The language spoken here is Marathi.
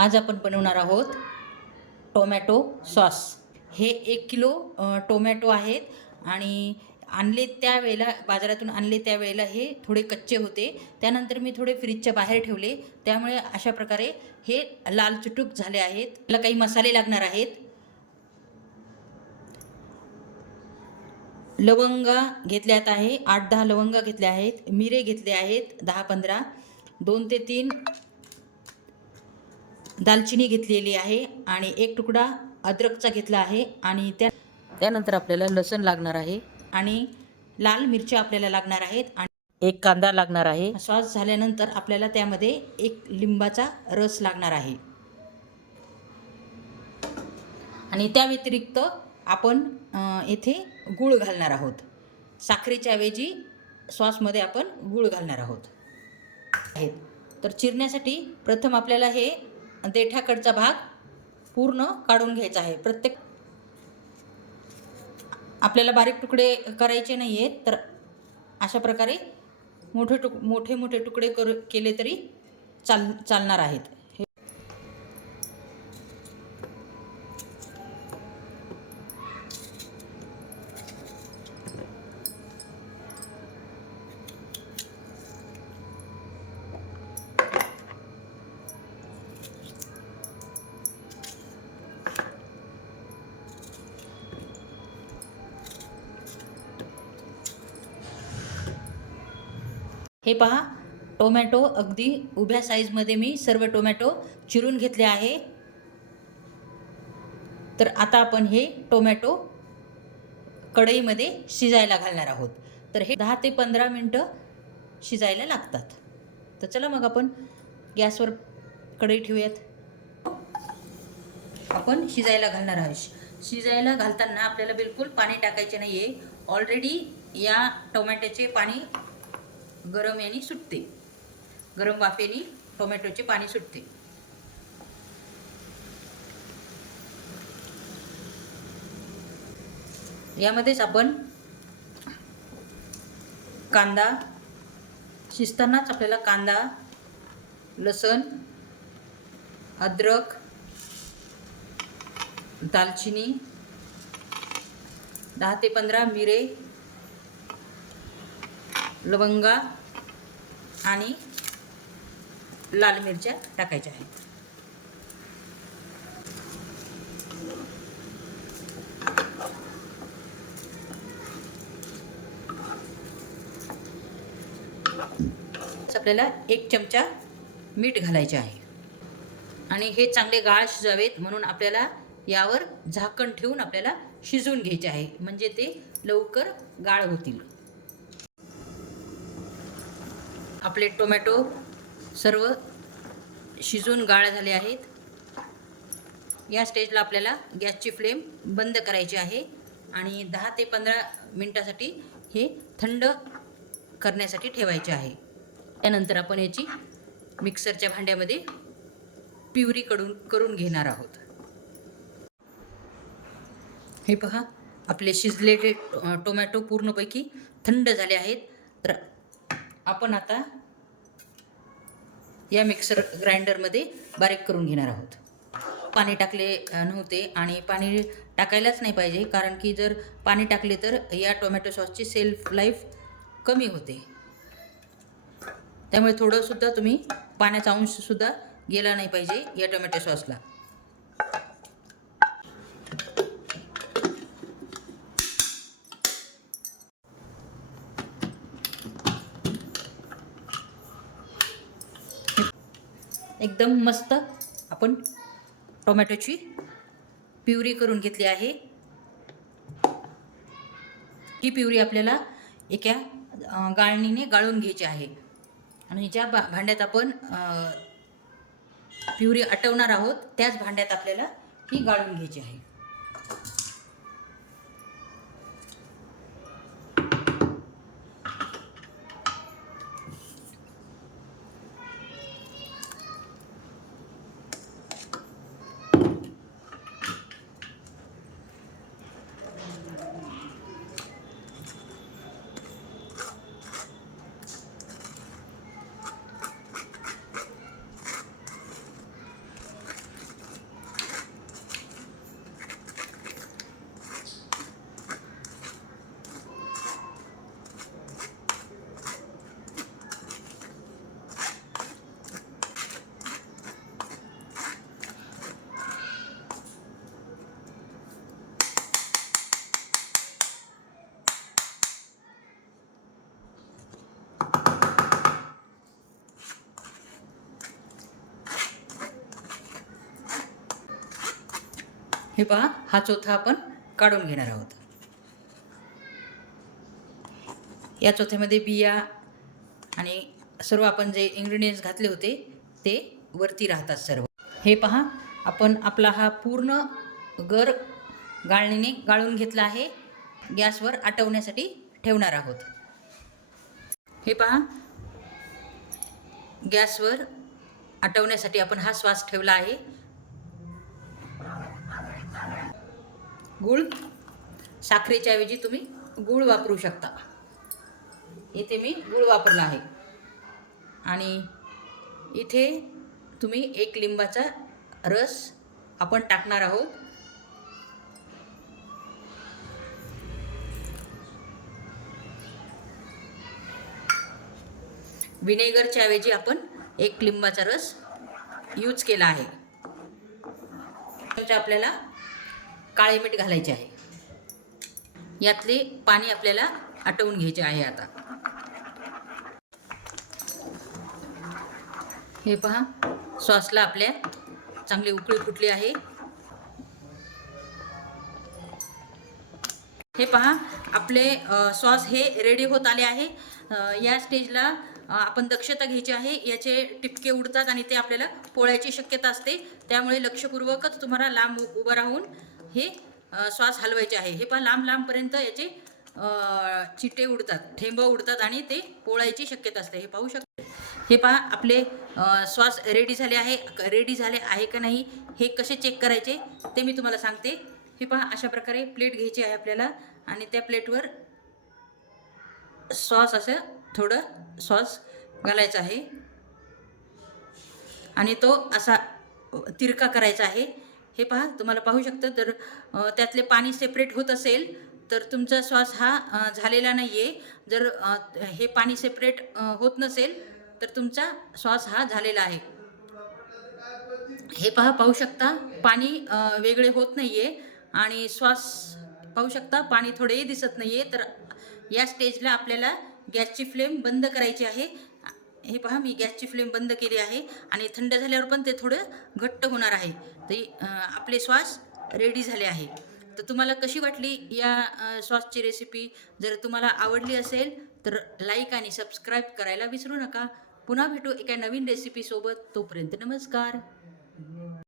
आज आपण बनवणार आहोत टोमॅटो सॉस. हे एक किलो टोमॅटो आहेत आणि आणले त्यावेळेला बाजारातून आणले त्यावेळेला हे थोडे कच्चे होते. त्यानंतर मी थोडे फ्रीजच्या बाहेर ठेवले. त्यामुळे अशा प्रकारे हे लाल चुटूक झाले आहेत. त्याला काही मसाले लागणार आहेत. लवंगा घेतल्यात आहे. आठ दहा लवंग घेतल्या आहेत. मिरे घेतले आहेत. दहा पंधरा. दोन ते तीन. दालचिनी घेतलेली आहे आणि एक तुकडा अद्रकचा घेतला आहे आणि त्या त्यानंतर आपल्याला लसण लागणार आहे आणि लाल मिरच्या आपल्याला लागणार आहेत आणि एक कांदा लागणार आहे. सॉस झाल्यानंतर आपल्याला त्यामध्ये एक लिंबाचा रस लागणार आहे. आणि त्या व्यतिरिक्त आपण येथे गूळ घालणार आहोत. साखरेच्या ऐवजी सॉसमध्ये आपण गूळ घालणार आहोत. आहेत. तर चिरण्यासाठी प्रथम आपल्याला हे देठाकडचा भाग पूर्ण काढून घ्यायचा आहे. प्रत्येक आपल्याला बारीक तुकडे करायचे नाही आहेत तर अशा प्रकारे मोठे टुक मोठे मोठे तुकडे करू केले तरी चाल चालणार आहेत. हे पहा टोमॅटो अगदी उभ्या साईजमध्ये मी सर्व टोमॅटो चिरून घेतले आहे. तर आता आपण हे टोमॅटो कढईमध्ये शिजायला घालणार आहोत. तर हे दहा ते पंधरा मिनटं शिजायला लागतात. तर चला मग आपण गॅसवर कढई ठेवूयात. आपण शिजायला घालणार आहोत. शिजायला घालताना आपल्याला बिलकुल पाणी टाकायचे नाही आहे ऑलरेडी या टोमॅटोचे पाणी गरम याने सुटते. गरम वाफेने टोमॅटोचे पाणी सुटते. यामध्येच आपण कांदा शिजतानाच आपल्याला कांदा लसण अद्रक दालचिनी दहा ते पंधरा मिरे लवंगा आणि लाल मिरच्या टाकायच्या आहेत. आपल्याला एक चमचा मीठ घालायचे आहे. आणि हे चांगले गाळ शिजावेत म्हणून आपल्याला यावर झाकण ठेवून आपल्याला शिजवून घ्यायचे आहे. म्हणजे ते लवकर गाळ होतील. आपले टोमॅटो सर्व शिजून गाळ झाले आहेत. या स्टेजला आपल्याला गॅसची फ्लेम बंद करायची आहे आणि दहा ते पंधरा मिनटासाठी हे थंड करण्यासाठी ठेवायचे आहे. त्यानंतर आपण याची मिक्सरच्या भांड्यामध्ये प्युरी कडून करून घेणार आहोत. हे पहा आपले शिजलेले टोमॅटो पूर्णपैकी थंड झाले आहेत. तर आपण आता या मिक्सर ग्राइंडरमध्ये बारीक करून घेणार आहोत. पाणी टाकले नव्हते आणि पाणी टाकायलाच नाही पाहिजे कारण की जर पाणी टाकले तर या टोमॅटो सॉसची सेल्फ लाईफ कमी होते. त्यामुळे थोडंसुद्धा तुम्ही पाण्याचा अंशसुद्धा गेला नाही पाहिजे या टोमॅटो सॉसला एकदम मस्त आपण टोमॅटोची प्युरी करून घेतली आहे. ही प्युरी आपल्याला एका गाळणीने गाळून घ्यायची आहे. आणि ज्या भा भांड्यात आपण प्युरी आटवणार आहोत त्याच भांड्यात आपल्याला ही गाळून घ्यायची आहे. हे पहा हा चौथा आपण काढून घेणार आहोत. या चौथ्यामध्ये बिया आणि सर्व आपण जे इंग्रेडियंट्स घातले होते ते वरती राहतात सर्व. हे पहा आपण आपला हा पूर्ण गर गाळणीने गाळून घेतला आहे गॅसवर आटवण्यासाठी ठेवणार आहोत. हे पहा गॅसवर आटवण्यासाठी आपण हा श्वास ठेवला आहे. गूळ. साखरेच्या ऐवजी तुम्ही गूळ वापरू शकता. इथे मी गूळ वापरला आहे. आणि इथे तुम्ही एक लिंबाचा रस आपण टाकणार आहोत. व्हिनेगरच्या ऐवजी आपण एक लिंबाचा रस यूज केला आहे. त्याच्या आपल्याला काळे मीठ घालायचे आहे. यातले पाणी आपल्याला आटवून घ्यायचे आहे आता. हे पहा सॉसला आपल्या चांगली उकळी फुटली आहे. हे पहा आपले सॉस हे रेडी होत आले आहे. या स्टेजला आपण दक्षता घ्यायची आहे. याचे टिपके उडतात आणि ते आपल्याला पोळ्याची शक्यता असते. त्यामुळे लक्षपूर्वकच तुम्हाला लांब उभं राहून हे श्वास हलवायचे आहे. हे पहा लांब लांबपर्यंत याचे चिटे उडतात ठेंब उडतात आणि ते पोळायची शक्यता असते. हे पाहू शकतो हे पहा आपले श्वास रेडी झाले आहे रेडी झाले आहे का नाही हे कसे चेक करायचे ते मी तुम्हाला सांगते. हे पहा अशा प्रकारे प्लेट घ्यायची आहे आपल्याला आणि त्या प्लेटवर सॉस असं थोडं सॉस घालायचं आहे. आणि तो असा तिरका करायचा आहे. हे पहा तुम्हाला पाहू शकतं तर त्यातले पाणी सेपरेट होत असेल तर तुमचा श्वास हा झालेला नाही आहे जर हे पाणी सेपरेट होत नसेल तर तुमचा श्वास हा झालेला आहे. हे पहा पाहू शकता पाणी वेगळे होत नाही आहे आणि श्वास पाहू शकता पाणी थोडेही दिसत नाही आहे तर या स्टेजला आपल्याला गॅसची फ्लेम बंद करायची आहे. हे पहा मी गॅसची फ्लेम बंद केली आहे आणि थंड झाल्यावर पण ते थोडं घट्ट होणार आहे. तर आपले श्वास रेडी झाले आहे. तर तुम्हाला कशी वाटली या सॉसची श्वासची रेसिपी जर तुम्हाला आवडली असेल तर लाईक आणि सबस्क्राईब करायला विसरू नका. पुन्हा भेटू एका नवीन रेसिपीसोबत तोपर्यंत नमस्कार.